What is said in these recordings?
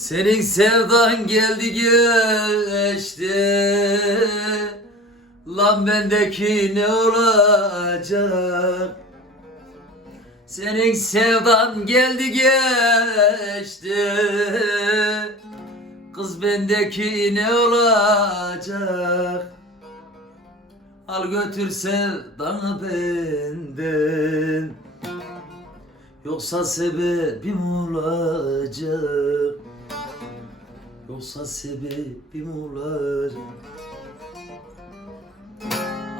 Senin sevdan geldi geçti. Lan bendeki ne olacak? Senin sevdan geldi geçti. Kız bendeki ne olacak? Al götür sevdanı benden. Yoksa sebebim olacak Yoksa sebebim olacak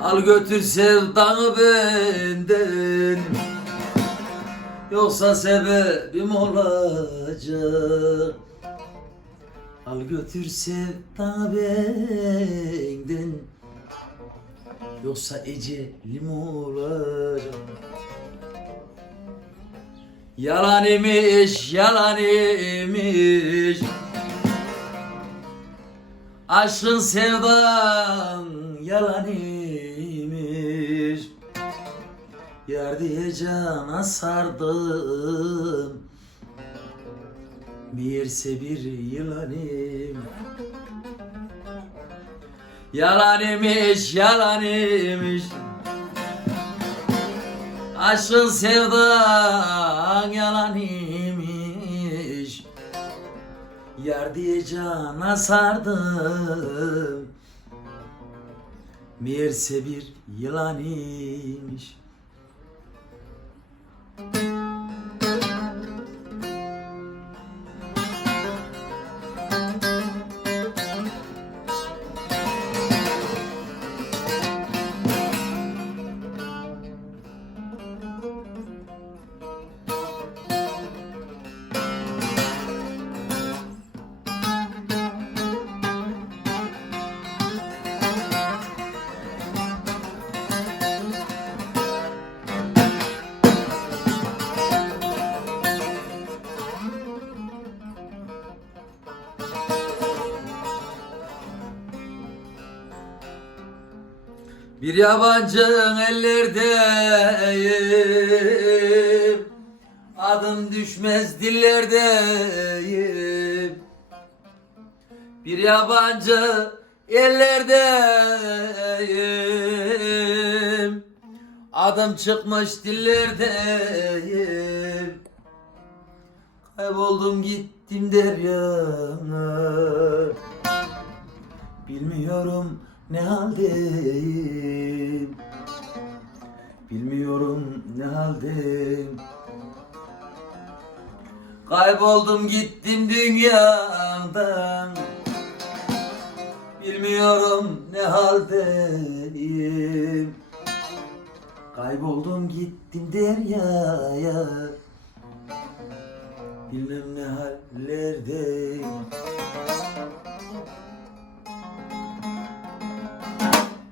Al götür sevdanı benden. Yoksa sebebim olacak. Al götür sevdanı benden. Yoksa ecelim olacak Yalan imiş, yalan imiş Aşkın sevdan yalan imiş Yar diye cana sardım. Meğerse bir yılan imiş Yalan imiş, yalan imiş Aşkın sevdan yalan imiş Yar diye cana sardım. Meğerse bir yılan imiş Bir yabancı ellerdeyim. Adım düşmez dillerdeyim. Bir yabancı ellerdeyim. Adım çıkmış dillerdeyim. Kayboldum gittim deryana. Bilmiyorum ne haldeyim? Bilmiyorum ne haldeyim. Kayboldum gittim dünyadan Bilmiyorum ne haldeyim. Kayboldum gittim deryaya. Bilmem ne hallerdeyim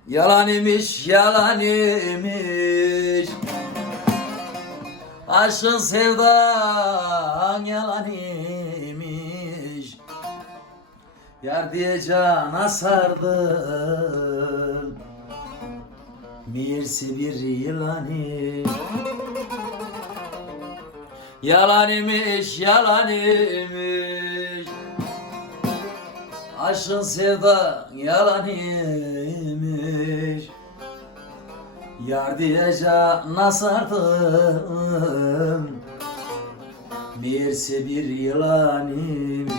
Yalan imiş, yalan imiş. Aşkın sevdan yalan imiş. Yar diye cana sardım Meğerse bir yılan imiş. Yalan imiş, yalan imiş Aşkın sevda yalan imiş Yar diye cana sardım Meğerse bir yılan imiş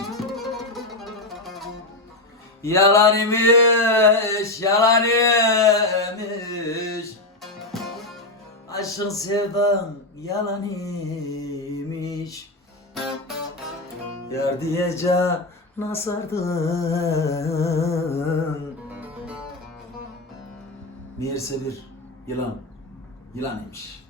Yalan imiş, yalan imiş Aşkın sevdan yalan imiş Yar diye cana sardım Meğerse bir yılan Yılan imiş